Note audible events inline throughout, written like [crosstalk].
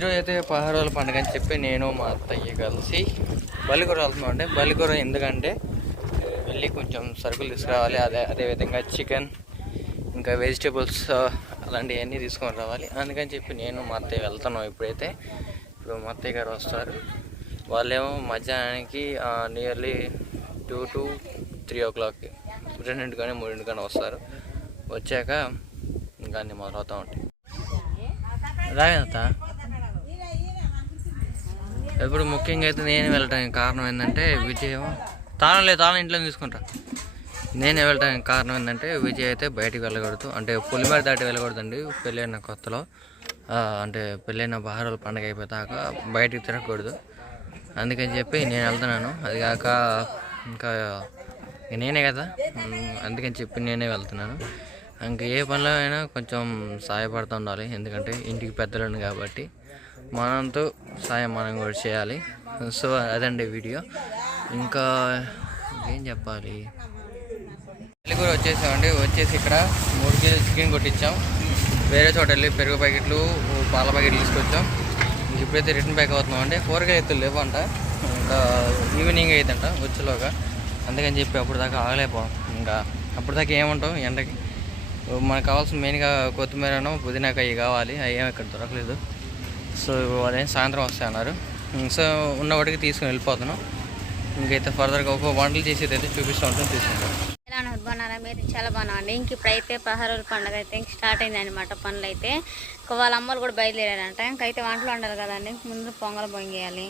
ఈరోజు అయితే పహారాల పండుగ అని చెప్పి నేను మా అత్తయ్య కలిసి బలికూర వెళ్తున్నాం అంటే బలికూర ఎందుకంటే వెళ్ళి కొంచెం సరుకులు తీసుకురావాలి. అదే అదేవిధంగా చికెన్ ఇంకా వెజిటేబుల్స్ అలాంటివన్నీ తీసుకొని రావాలి. అందుకని చెప్పి నేను మా అత్తయ్య వెళ్తున్నాం ఇప్పుడైతే. ఇప్పుడు మా అత్తయ్య గారు వస్తారు. వాళ్ళేమో మధ్యాహ్నానికి nearly two to three o'clock రెండింటి కానీ మూడింటి కానీ వస్తారు. వచ్చాక ఇంకా అన్నీ మొదలవుతూ ఉంటాయి. రాగేదా ఇప్పుడు ముఖ్యంగా అయితే నేను వెళ్ళటానికి కారణం ఏంటంటే విజయం తాళం లేదు తాళం ఇంట్లో తీసుకుంటా. నేనే వెళ్ళడానికి కారణం ఏంటంటే విజయ్ అయితే బయటికి వెళ్ళకూడదు. అంటే పులిమేర దాటి వెళ్ళకూడదండి పెళ్ళైన కొత్తలో. అంటే పెళ్ళైన బహారాల పండుగ అయిపోయాక బయటికి తిరగకూడదు. అందుకని చెప్పి నేను వెళ్తున్నాను. అది కాక ఇంకా నేనే కదా. అందుకని చెప్పి నేనే వెళ్తున్నాను. ఇంకా ఏ పనిలో అయినా కొంచెం సహాయపడుతూ ఉండాలి. ఎందుకంటే ఇంటికి పెద్దలను కాబట్టి. మనంతో సాయం మనం కూడా చేయాలి. సో అదండి వీడియో. ఇంకా ఏం చెప్పాలి? కూడా వచ్చేసామండి. వచ్చేసి ఇక్కడ మూడు కేజీలు చికెన్ కొట్టించాం. వేరే చోట వెళ్ళి పెరుగు ప్యాకెట్లు పాల ప్యాకెట్లు తీసుకొచ్చాం. ఇప్పుడైతే రిటర్న్ బ్యాక్ అవుతున్నాం అండి కూరగాయలు అయితే లేవంట. ఇంకా ఈవినింగ్ అయిందంట వచ్చేలోగా. అందుకని చెప్పి అప్పుడు దాకా ఆగలేకపోం ఇంకా అప్పుడు దాకా ఏముంటాం? ఎండకి. మనకు కావాల్సిన మెయిన్గా కొత్తిమీరను పుదీనాకాయ కావాలి. అవి ఏమి ఇక్కడ దొరకలేదు. సో అదే సాయంత్రం వస్తాయి అన్నారు. సో ఉన్న వాటికి తీసుకుని వెళ్ళిపోతున్నాం. ఇంకైతే ఫర్దర్గా ఒక వంటలు చేసేది అయితే చూపిస్తూ ఉంటాం తీసుకుంటాం. ఎలా బాగున్నారా మీరు? చాలా బాగున్నాండి ఇంక ఇప్పుడైతే పహారోల పండుగ అయితే ఇంక స్టార్ట్ అయింది అనమాట పనులు అయితే. ఇంక వాళ్ళ అమ్మలు కూడా బయలుదేరారంట. ఇంకైతే వంటలు వండాలి కదండి. ముందు పొంగల్ పొంగేయాలి.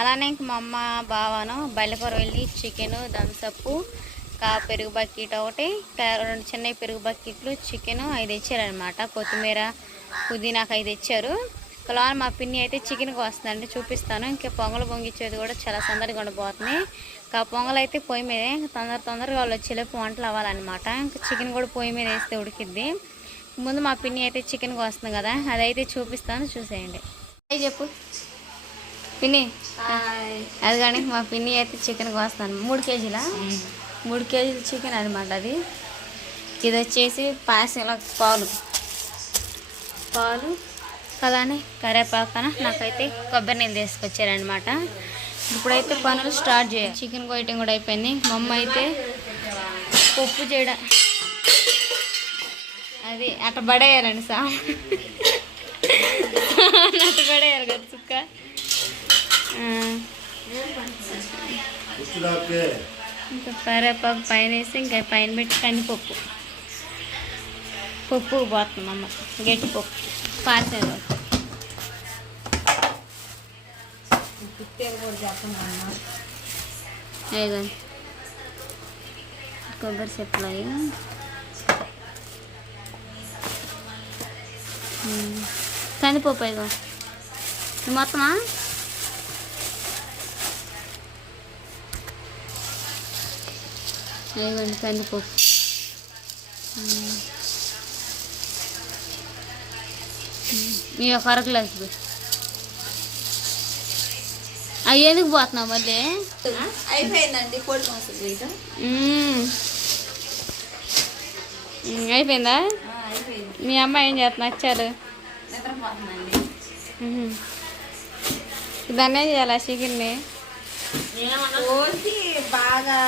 అలానే ఇంక మా అమ్మ బావను బయలుకూర వెళ్ళి చికెన్ దంసప్పు ఇంకా పెరుగు బకెట్ ఒకటి రెండు చిన్న పెరుగు బకెట్లు చికెన్ ఐదు ఇచ్చారనమాట కొత్తిమీర పుదీనాకు ఐదు ఇచ్చారు ఇక్కడ మా పిన్ని అయితే చికెన్కి వస్తుందండి చూపిస్తాను. ఇంకా పొంగల్ పొంగిచ్చేది కూడా చాలా సందడిగా ఉండబోతుంది ఇంకా పొంగల్ అయితే పొయ్యి మీదే తొందర తొందరగా వాళ్ళు వచ్చేలోపు వంటలు అవ్వాలన్నమాట. ఇంకా చికెన్ కూడా పొయ్యి మీద వేస్తే ఉడికిద్ది. ముందు మా పిన్ని అయితే చికెన్కి వస్తుంది కదా అదైతే చూపిస్తాను చూసేయండి. అయ్యి చెప్పు. పిన్ని. అది కానీ మా పిన్ని అయితే చికెన్కి వస్తాను మూడు కేజీలా? మూడు కేజీలు చికెన్ అనమాట అది. ఇది వచ్చేసి పాయసంలో పాలు. పాలు? అలానే కరేపాకన? నాకైతే కొబ్బరి నీళ్ళు తీసుకొచ్చారనమాట ఇప్పుడైతే పనులు స్టార్ట్ చేయాలి చికెన్ కోయటం కూడా అయిపోయింది. మా అమ్మ అయితే పప్పు చేయడం అది అట్ట పడేయాలండి సా అట్ట పడేయాలి కదా చుక్క ఇంకా కరేపాకు పైన వేసి ఇంకా పైన పెట్టి కందిపప్పు. పప్పు పోతుంది అమ్మ. గట్టి పప్పు. పార్సల్. ఏదో కొబ్బరి చెప్పులు అవి కందిపప్పు ఇగో. మొత్తమా? ఇవ్వండి కందిపప్పు. మీ ఒక అర గ్లాస్ అవి ఎందుకు పోతున్నావు మళ్ళీ? అయిపోయిందండి కోడి మాంసం అయిపోయిందా? అయిపోయింది. మీ అమ్మాయి ఏం చేస్తున్నా వచ్చారు. దాన్ని ఏం చేయాలి చికెన్ని? కోసి బాగా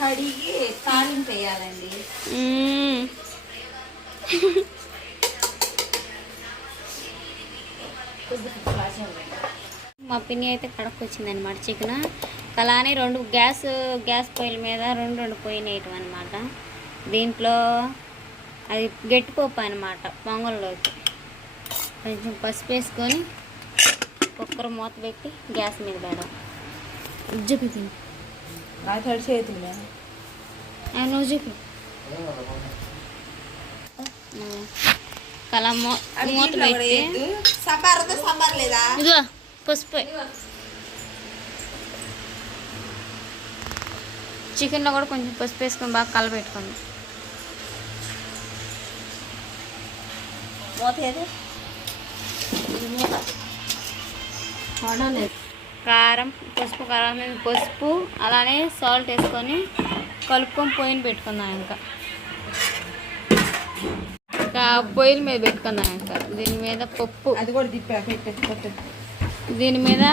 కడిగి తాలింపు వేయాలండి. మ్మ్. మా పిన్ని అయితే కడకు వచ్చింది అనమాట చికెన్. అలానే రెండు గ్యాస్ గ్యాస్ పొయ్యిల మీద రెండు రెండు పొయ్యిలు వేయటం అనమాట దీంట్లో అది గట్టిపప్పు అనమాట పొంగల్లోకి కొంచెం పసుపు వేసుకొని కుక్కర్ మూత పెట్టి గ్యాస్ మీద పెడదాం. ఉజ్జుకు తిని. నాకు చేతులు నువ్వు చూపి. కలా మూ మూత పెట్టి సంబార్ ఉందా? సంబార్ లేదా? ఇదిగో. పసుపు. చికెన్లో కూడా కొంచెం పసుపు వేసుకొని బాగా మూత కారం పసుపు కారం మీద పసుపు అలానే సాల్ట్ వేసుకొని కలుపుకొని పొయ్యిని పెట్టుకుందాం ఇంకా. ఇంకా పొయ్యిల మీద పెట్టుకుందాం ఇంకా. దీని మీద పప్పు. అది కూడా తిప్పా పెట్టు. దీని మీద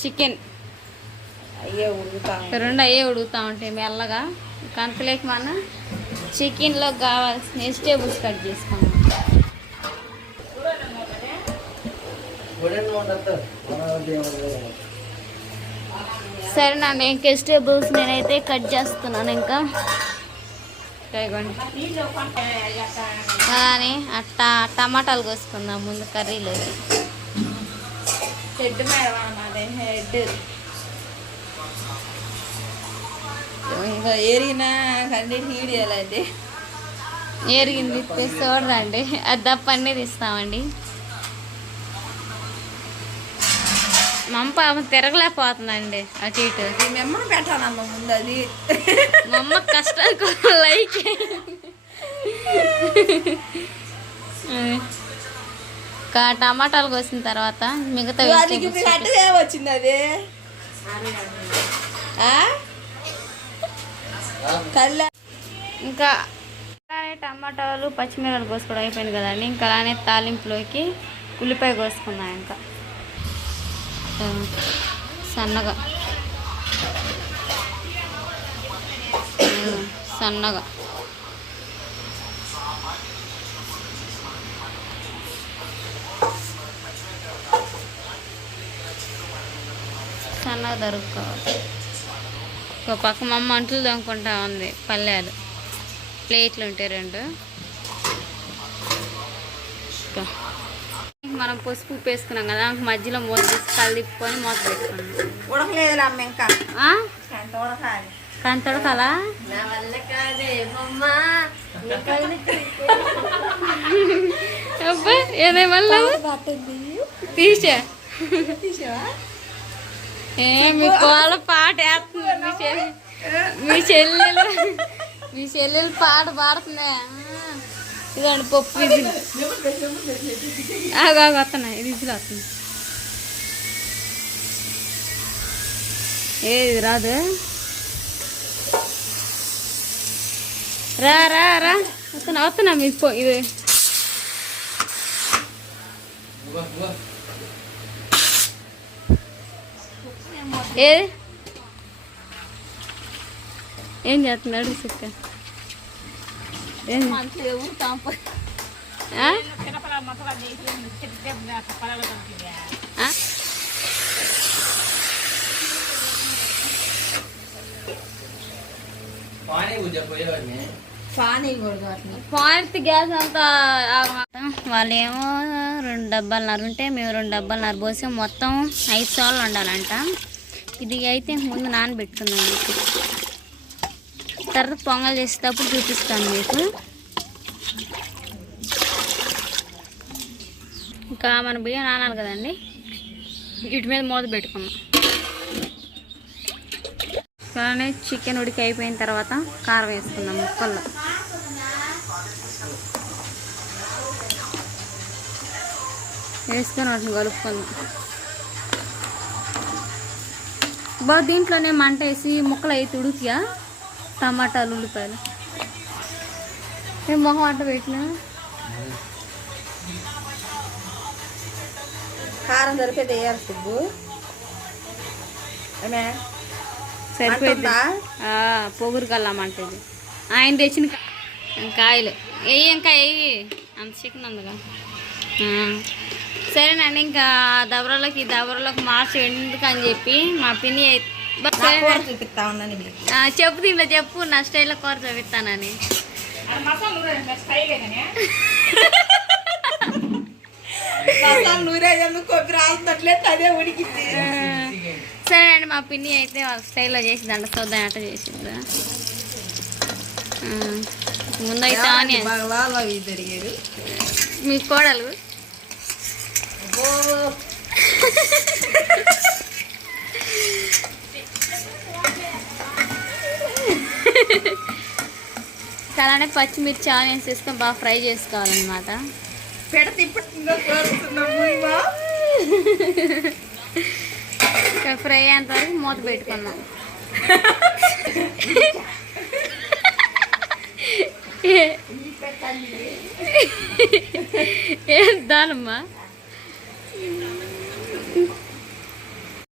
చికెన్. అయ్యే ఉడుకుతా రెండు అయ్యే ఉడుకుతా ఉంటాయి మెల్లగా. కంతలేక మన చికెన్లో కావాల్సిన వెజిటేబుల్స్ కట్ చేసుకున్నాం సరే నాన్న ఇంక వెజిటేబుల్స్ నేనైతే కట్ చేస్తున్నాను ఇంకా. అలానే అట్ట టమాటాలు కోసుకుందాం ముందు కర్రీలోకి. హెడ్ మేడం అన్నమాట హెడ్ ఇంకా ఏరిగిన కన్నీటి హీడ్ చేయాలండి ఎరిగింది తీసి చూడరండి అది తప్ప అన్నీ తీస్తామండి మా అమ్మ పాపం తిరగలేకపోతుందండి అటు ఇటు మేమమ్మ పెట్టానమ్మ ముందు అది మా అమ్మ కష్టానికి లైక్ ఇంకా టమాటాలు కోసిన తర్వాత మిగతా ఏమొచ్చింది అది? కళ్ళ ఇంకా అలానే టమాటాలు పచ్చిమిరపకాయలు కోసుకోవడం అయిపోయింది కదండి. ఇంకా అలానే తాలింపులోకి ఉల్లిపాయ కోసుకున్నాం ఇంకా. సన్నగా. సన్నగా. సన్నగా దొరుకుకోవాలి ఒక పక్క మా అమ్మ అంట్లు దొంగకుంటా ఉంది పల్లెలు. ప్లేట్లు ఉంటాయి రెండు. మనం పసుపు ఉప్పు వేసుకున్నాం కదా మధ్యలో మూత తీసి కలిపుకొని మూత పెట్టుకున్నాం ఉడకలేదు అమ్మ ఇంకా. ఉడకాలి. తీసా తీసావా? మీ కోళ్ళ పాట వేస్తుంది మీ చెల్లి మీ చెల్లెలు మీ చెల్లెలు పాట పాడుతుందా ఇదండి పప్పు విజులు. ఆగు వస్తున్నాయి. ఇది వస్తుంది. ఏది రాదు. రా రా రా. వస్తున్నా వస్తున్నా మీకు పో ఇది. ఏది ఏం చేస్తున్నాడు సుక్క? ఏం? గ్యాస్ అంతా వాళ్ళేమో రెండు డబ్బాలన్నర ఉంటే మేము రెండు డబ్బాలన్నర పోసి మొత్తం ఐదు సార్లు వండాలంట. ఇది అయితే ముందు నానబెట్టుకున్నాం మీకు తర్వాత పొంగల్ చేసేటప్పుడు చూపిస్తాను మీకు. ఇంకా మన బియ్యం నానాలి కదండి. వీటి మీద మూత పెట్టుకున్నాం అలానే చికెన్ ఉడికి అయిపోయిన తర్వాత కారం వేసుకున్నాం ముక్కల్లో. వేసుకొని వాటిని కలుపుకుందాం. బా దీంట్లోనే మంట వేసి ముక్కలు అయితే ఉడికియా టమాటాలు ఉల్లిపాయలు. ఏం మొహం అంట పెట్టినా? కారం సరిపోతే వేయాలి సుబ్బు సరిపోయింది? పొగురు కల్లామంటది ఆయన తెచ్చిన కాయలు. వెయ్యి ఇంకా వెయ్యి అంత చికెన్ ఉందిగా. ఆ. సరేనండి ఇంకా దబరలోకి దబరలోకి మార్చి ఎందుకు అని చెప్పి మా పిన్ని చూపిస్తా ఉన్నాను చెప్పు దీంట్లో చెప్పు నా స్టైల్లో కూర చూపిస్తానని. [laughs] ఉడికింది. సరేనండి మా పిన్ని అయితే వాళ్ళ స్టైల్లో చేసిందంట చూద్దాం ఎట్ట చేసిందా ముందైతే ఆనియన్ మీ కోడలు? [laughs] అలానే పచ్చిమిర్చి ఆనియన్స్ వేసుకొని బాగా ఫ్రై చేసుకోవాలన్నమాట. ఫ్రై అయ్యేంత వరకు మూత పెట్టుకున్నాం. ఏం దానమ్మా?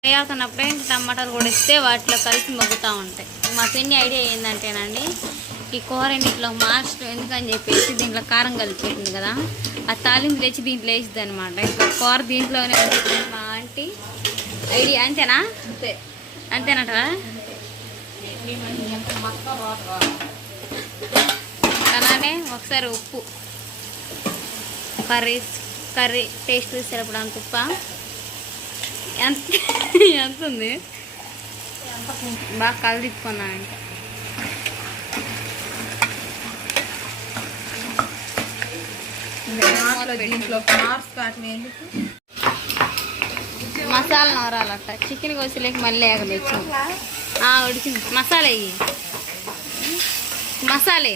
వేయాల్సినప్పుడే ఇంక టమాటాలు కూడా ఇస్తే వాటిలో కలిసి మగ్గుతూ ఉంటాయి. మా పిన్ని ఐడియా ఏంటంటేనండి ఈ కూర ఇంట్లో మార్చడం ఎందుకని చెప్పేసి దీంట్లో కారం కలిపేసింది కదా ఆ తాలింపు తెచ్చి దీంట్లో వేసిద్ది అనమాట ఇంకా కూర దీంట్లోనే ఉంటుంది మా ఆంటీ ఐడియా అంతేనా? అంతే. అంతేనట అలానే ఒకసారి ఉప్పు కర్రీ కర్రీ టేస్ట్ చూసేటప్పుడు అంత ఉప్ప? ఎంత [laughs] ఎంత ఉంది బాగా కలదిప్పుకున్నా అంటే మసాలా నవరాలట. చికెన్ కోసలేక మళ్ళీ ఎగదొచ్చు ఉడికింది. మసాలా మసాలే.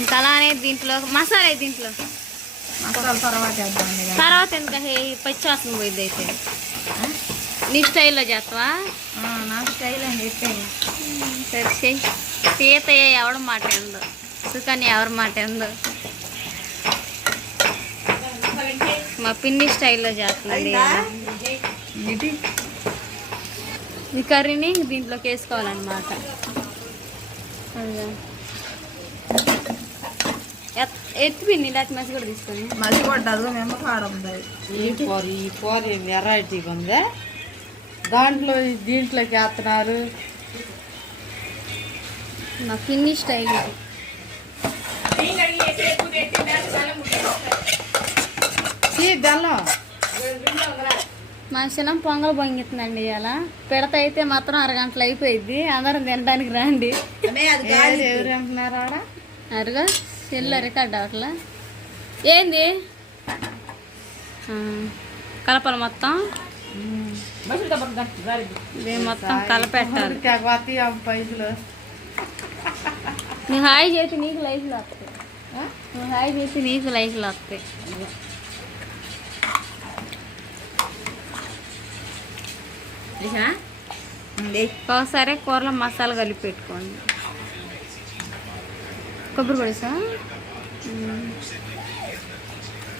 ఇంకా అలానే దీంట్లో మసాలా దీంట్లో. మసాలా తర్వాత ఇక. పచ్చివాసన పోయింది అయితే. నీ స్టైల్లో చేస్తావా? నా స్టైల్ అని చెప్పాను సరే సీతయ్య ఎవడ మాట ఎందు సుకన్య ఎవరి మాట ఎందు మా పిన్ని స్టైల్లో చేస్తుంది ఈ కర్రీని దీంట్లోకి వేసుకోవాలన్నమాట. ఎత్తి మసి కూడా తీసుకొని. కొట్టదు మేము ఈ కూర ఈ కూర వెరైటీగా ఉందా? దాంట్లో దీంట్లోకి వేస్తున్నారు. మా పిన్ని స్టైల్ బెల్లం. మా పొంగల్ పొంగిస్తుందండి ఇలా పిడత అయితే మాత్రం అరగంటలు అయిపోయింది అందరం తినడానికి రండి. ఎవరు అంటున్నారు ఆడ? అరుగా. సెల్ రికార్డ్ అవట్లా ఏంది? కలపాలి మొత్తం? మొత్తం కలపెట్టాలి నువ్వు హాయ్ చేసి నీకు లైఫ్లో వస్తాయి. నువ్వు హాయ్ చేసి నీకు లైఫ్లో వస్తాయి. ఒకసారి కూరలో మసాలా కలిపి పెట్టుకోండి. కొబ్బరి పొడిసా?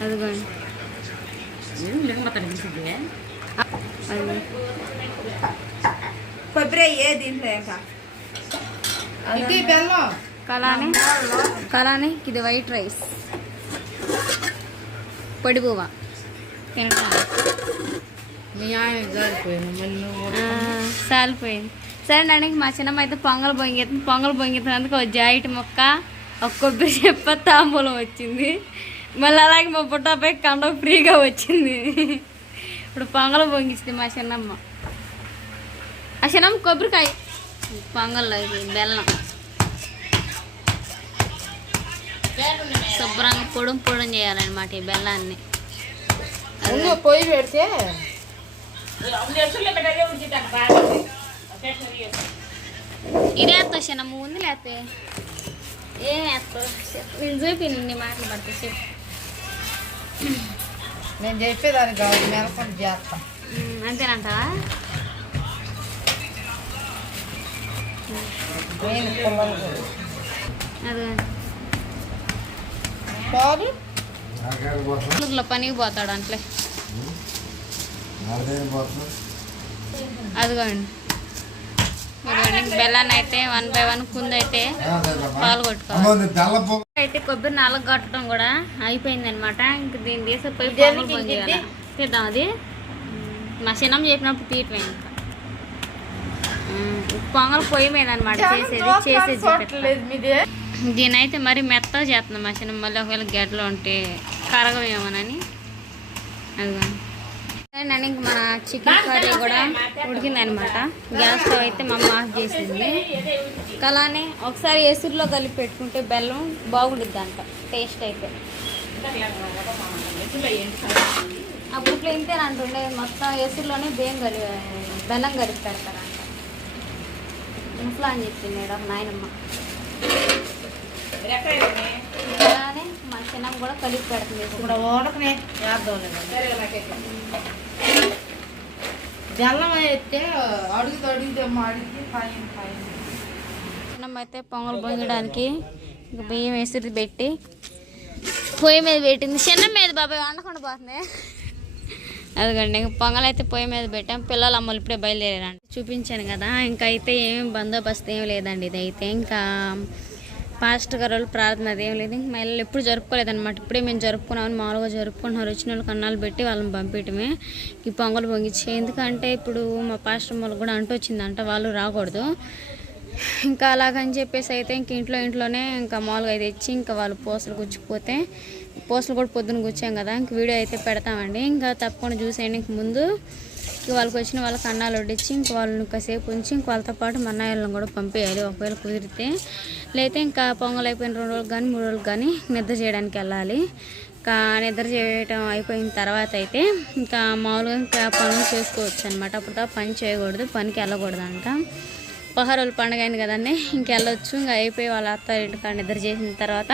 అదిగోండి. కొబ్బరి ఏ దీంట్లో కలానే. కలానే ఇది వైట్ రైస్. పొడి పువ్వ సాలిపోయింది సరే అండి మా చిన్నమ్మ అయితే పొంగల్ పొంగెత్తుంది పొంగల్ పొంగెత్తినందుకు ఒక జాయిట్ మొక్క. కొబ్బరి చెప్ప తాంబూలం వచ్చింది. మళ్ళీ అలాగే మా బుట్టపై కండం ఫ్రీగా వచ్చింది. ఇప్పుడు పొంగల్ పొంగిస్తుంది మా చిన్నమ్మ. ఆ చిన్నమ్మ కొబ్బరికాయ. పొంగల్లో ఇది బెల్లం. శుభ్రంగా పొడం పొడం చేయాలన్నమాట ఈ బెల్లాన్ని. పొయ్యి పెడితే. ఇదే వేస్తావు చిన్నమ్మ ఉంది లేకపోతే ఏం వేస్తావు చెప్పు. నేను చూపి నీ మాటలు పడితే చెప్పు. నేను చెప్పేదానికి కాదు నెలకొని చేస్తా. అంతేనంటావా? అది. పనికి పోతాడు అంట్లే. అదిగోండి. ఇదిగోండి బెల్లాన్ని అయితే వన్ బై వన్ కుంద అయితే పాలు కొట్టుకోవాలి. అయితే కొబ్బరి నల్లగ కొట్టడం కూడా అయిపోయింది అనమాట ఇంక దీన్ని తీసి పోయి తీద్దాం అది. మా చిన్నమ్మ చెప్పినప్పుడు తీయటమే ఇంకా. పొంగల్ పొయ్యి మీద అనమాట చేసేది చేసేది దీని అయితే మరి మెత్తగా చేస్తున్నాం మా చిన్న మళ్ళీ ఒకవేళ గడ్డలు ఉంటే కరగవేమోనని. అదిగో. అండి ఇంక మన చికెన్ కర్రీ కూడా ఉడికిందనమాట. గ్యాస్ స్టవ్ అయితే మా అమ్మ ఆఫ్ చేసింది. ఇంకా అలానే ఒకసారి ఎసురులో కలిపి పెట్టుకుంటే బెల్లం బాగుండిద్ది అంట టేస్ట్ అయితే. అప్పుడు ఇంతే ఇంతేనంటుండే మొత్తం ఎసురులోనే బియ్యం కలి బెల్లం కలిపి పెడతారంట. ఇంట్లో అని చెప్పింది మేడం నాయనమ్మ. చిన్నమ్మ కూడా కలిపి పెడుతుంది ఇప్పుడు ఓడకనే చేద్దాం బెల్లం అయితే అడుగుతూ అడిగితే మా అడిగితే పైన పైన చిన్నమ్మ చిన్నమ్మ అయితే పొంగల్ పొంగడానికి ఇంక బియ్యం వేసి పెట్టి పొయ్యి మీద పెట్టింది. చిన్న మీద బాబాయ్ వండకుండా పోతుంది. అదిగండి ఇంక పొంగల్ అయితే పొయ్యి మీద పెట్టాం. పిల్లలు అమ్మలు ఇప్పుడే బయలుదేరారండి చూపించాను కదా ఇంకా అయితే ఏమి బందోబస్తు ఏం లేదండి ఇదైతే. ఇంకా పాస్ట్ గారు వాళ్ళు ప్రార్థన అదేం లేదు. ఇంక మళ్ళీ ఎప్పుడు జరుపుకోలేదన్నమాట. ఇప్పుడే మేము జరుపుకున్నామని మామూలుగా జరుపుకుంటున్నారు. వచ్చిన వాళ్ళు కన్నాలు పెట్టి వాళ్ళని పంపించడమే ఈ పొంగలు పొంగిచ్చి ఎందుకంటే ఇప్పుడు మా పాస్టర్ వాళ్ళకి కూడా అంటూ వచ్చిందంట వాళ్ళు రాకూడదు. ఇంకా అలాగని చెప్పేసి అయితే ఇంక ఇంట్లో ఇంట్లోనే ఇంకా మామూలుగా అయితే ఇచ్చి ఇంకా వాళ్ళు పూసలు గుచ్చిపోతే పూసలు కూడా పొద్దున గుచ్చాం కదా ఇంక వీడియో అయితే పెడతామండి. ఇంకా తప్పకుండా చూసేయండి ఇంక ముందు. ఇంక వాళ్ళకి వచ్చిన వాళ్ళకి అన్నాలు వడ్డించి ఇంక వాళ్ళని ఇంకసేపు ఉంచి ఇంక వాళ్ళతో పాటు మా అన్నయ్యలను కూడా పంపేయాలి. ఒకవేళ కుదిరితే లేకపోతే ఇంకా పొంగల్ అయిపోయిన రెండు రోజులు కానీ మూడు రోజులు కానీ నిద్ర చేయడానికి వెళ్ళాలి. ఇంకా నిద్ర చేయడం అయిపోయిన తర్వాత అయితే ఇంకా మామూలుగా ఇంకా పనులు చేసుకోవచ్చు అనమాట అప్పుడు పని చేయకూడదు పనికి వెళ్ళకూడదు అంట. పహారోలు పండుగ అయింది కదండి ఇంకెళ్ళొచ్చు ఇంకా అయిపోయి వాళ్ళ అత్త కాడ నిద్ర చేసిన తర్వాత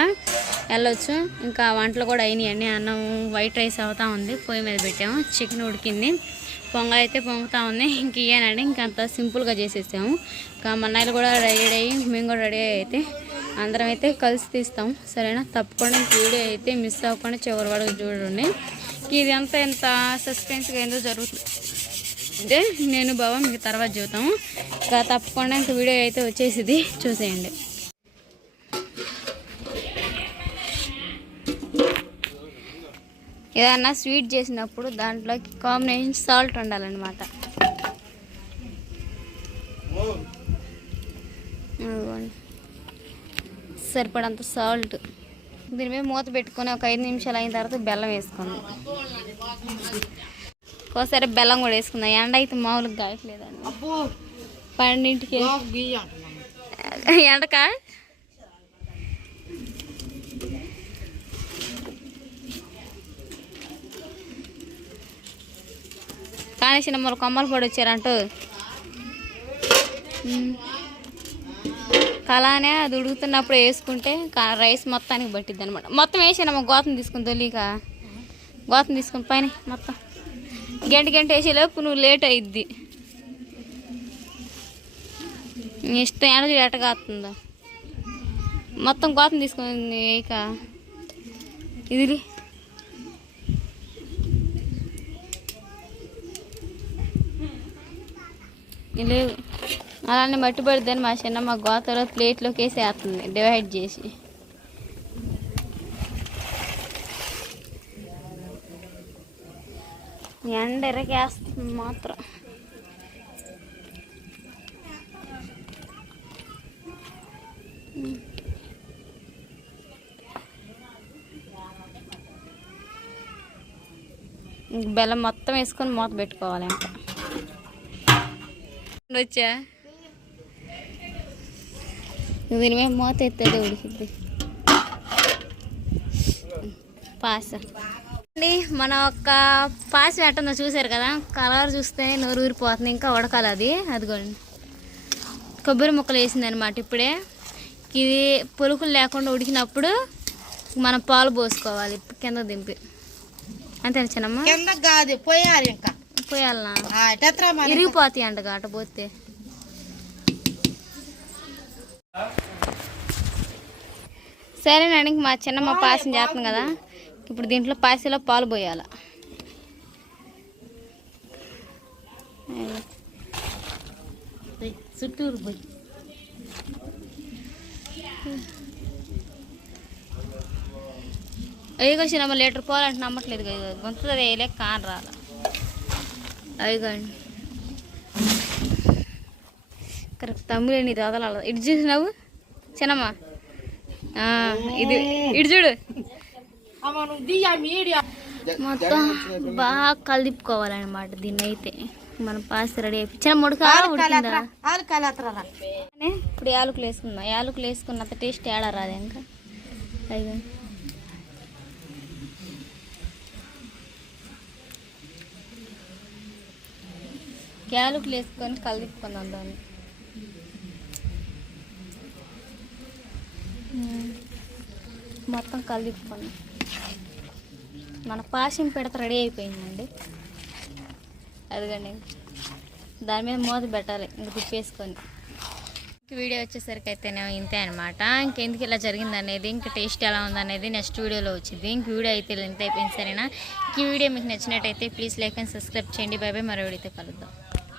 వెళ్ళొచ్చు. ఇంకా వంటలు కూడా అయినాయండి. అన్నం వైట్ రైస్ అవుతా ఉంది పొయ్యి మీద పెట్టాము. చికెన్ ఉడికింది. పొంగల్ అయితే పొంగుతా ఉంది. ఇంక ఇయ్యానండి. ఇంకంత సింపుల్గా చేసేసాము. ఇంకా మన్నాయిలు కూడా రెడీ అయ్యి మేము కూడా రెడీ అయితే అందరం అయితే కలిసి తీస్తాం. సరేనా? తప్పకుండా ఇంక వీడియో అయితే మిస్ అవ్వకుండా చివరి వరకు చూడండి. ఇది అంతా ఎంత సస్పెన్స్గా ఏందో జరుగుతుంది. అంటే నేను బాబా మీకు తర్వాత చూద్దాము. ఇంకా తప్పకుండా ఇంక వీడియో అయితే వచ్చేసింది చూసేయండి. ఏదన్నా స్వీట్ చేసినప్పుడు దాంట్లోకి కాంబినేషన్ సాల్ట్ ఉండాలన్నమాట. సరిపడంత సాల్ట్. దీని మీద మూత పెట్టుకొని ఒక ఐదు నిమిషాలు అయిన తర్వాత బెల్లం వేసుకుందాం. ఒకసారి బెల్లం కూడా వేసుకుందాం. ఎండ అయితే మామూలుగా గాయట్లేదండి. పన్నెండింటికి ఎండక? మానేసి చిన్న కొమ్మలు పడొచ్చారంటూ కలానే అది ఉడుకుతున్నప్పుడు వేసుకుంటే రైస్ మొత్తానికి పట్టిద్ది అనమాట మొత్తం వేసానమ్మ గోతం తీసుకుని తొలిక గోతం తీసుకుని పైన మొత్తం. గంట గంట వేసేలోపు నువ్వు లేట్ అయిద్ది. ఇష్టం ఎనర్జీ ఎట కాస్తుందో మొత్తం గోతం తీసుకుని ఇక ఇది లేవు అలానే మట్టి పడిద్దని మా చిన్న మా గోతలో ప్లేట్లోకి వేసేస్తుంది డివైడ్ చేసి. ఎండ ఎరగేస్తుంది మాత్రం. బెల్లం మొత్తం వేసుకొని మూత పెట్టుకోవాలి ఇంకా. వచ్చా దీని మీద మూత ఎత్తాడు ఉడికిద్ది పాస. అండి మన ఒక్క పాస్ ఎట్టుందో చూసారు కదా? కలర్ చూస్తే నోరు ఊరిపోతుంది ఇంకా ఉడకాలి అది. అదిగోండి. కొబ్బరి ముక్కలు వేసింది అనమాట ఇప్పుడే. ఇది పులుకులు లేకుండా ఉడికినప్పుడు మనం పాలు పోసుకోవాలి కింద దింపి. అంతేనా చిన్నమ్మ? కింద కాదు పోయాలి ఇంకా. పోయాలనా ఇరిగిపోతాయి అంట అట పోతే. సరేనండి ఇంక మా చిన్నమ్మ పాసం చేస్తుంది కదా. ఇప్పుడు దీంట్లో పాసిలో పాలు పోయాల. చుట్టూరు పోయి. అయ్యో చిన్నమ్మ లీటర్ పాలు అంటే నమ్మట్లేదు కదా గొంతు వేయలేక కాన్ రాల. అయ్యండి కరెక్ట్ తమ్ముడు నీది వదలాలి ఇటు చూసినావు చిన్నమ్మ. ఇది ఇటు చూడు. మొత్తం బాగా కలిపుకోవాలన్నమాట దీన్ని అయితే మనం పాస్ రెడీ అయిపోయి చిన్న ముడక ఇప్పుడు యాలకులు వేసుకుందాం యాలకులు వేసుకున్నంత టేస్ట్ ఏడా రాదు ఇంకా? అయ్యో క్యాలుకులు వేసుకొని కలిపుకుందాం దాన్ని మొత్తం కలిపుకుందాం మన పాశం పెడత రెడీ అయిపోయిందండి. అదిగండి. దాని మీద మూత పెట్టాలి. ఇంక తిప్పేసుకొని. వీడియో వచ్చేసరికి అయితేనే ఇంతే అనమాట ఇంకెందుకు ఇలా జరిగింది అనేది ఇంకా టేస్ట్ ఎలా ఉందనేది నెక్స్ట్ వీడియోలో వచ్చింది ఇంక వీడియో అయితే ఇంత అయిపోయింది సరేనా? ఈ వీడియో మీకు నచ్చినట్టయితే ప్లీజ్ లైక్ అండ్ సబ్స్క్రైబ్ చేయండి. Bye bye. మరో వీడియోతో కలుద్దాం.